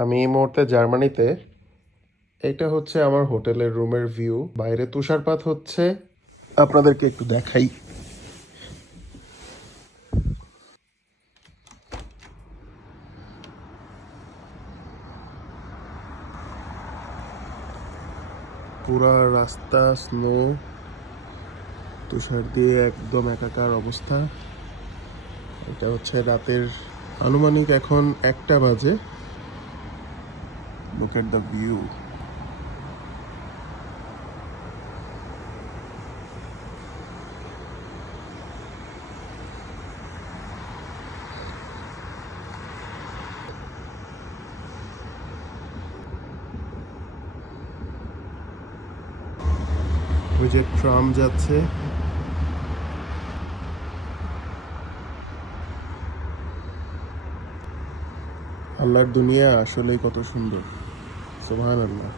আমি এই মুহূর্তে জার্মানিতে। এটা হচ্ছে আমার হোটেলের রুমের ভিউ। বাইরে তুষারপাত হচ্ছে, আপনাদেরকে একটু দেখাই। পুরা রাস্তা স্নো, তুষার দিয়ে একদম একাকার অবস্থা। এটা হচ্ছে রাতের আনুমানিক এখন 1টা বাজে। Look at the view. ওই যে ট্রাম যাচ্ছে। আল্লাহর দুনিয়া আসলেই কত সুন্দর, সুবহানাল্লাহ।